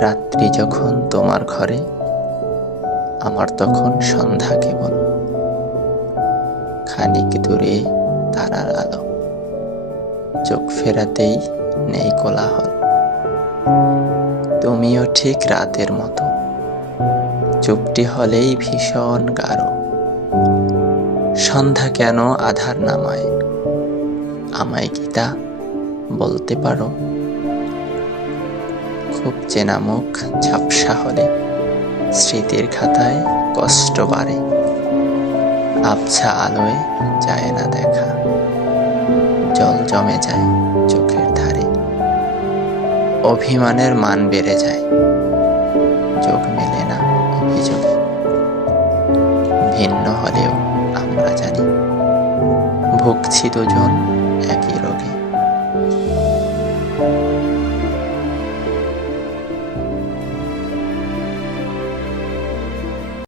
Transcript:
রাত্রি যখন তোমার ঘরে, আমার তখন সন্ধ্যা কেবল। খানিক দূরে তারার আলো, চোখ ফেরাতেই নেই কোলাহল। তুমিও ঠিক রাতের মতো, চুপটি হলেই ভীষণ গাঢ়। সন্ধ্যা কেন আধার নামায়? আমায় গীতা বলতে পারো? খুব চেনা মুখ ঝাপসা হলে। স্মৃতির খাতায় কষ্ট বাড়ে। আবছা আলোয় যায় না দেখা। জল জমে যায় চোখের ধারে। অভিমানের মান বেড়ে যায়। চোখ মেলে না অভিযোগে। ভিন্ন হলেও আমরা জানি। ভুগছি দুজন একই রোগে।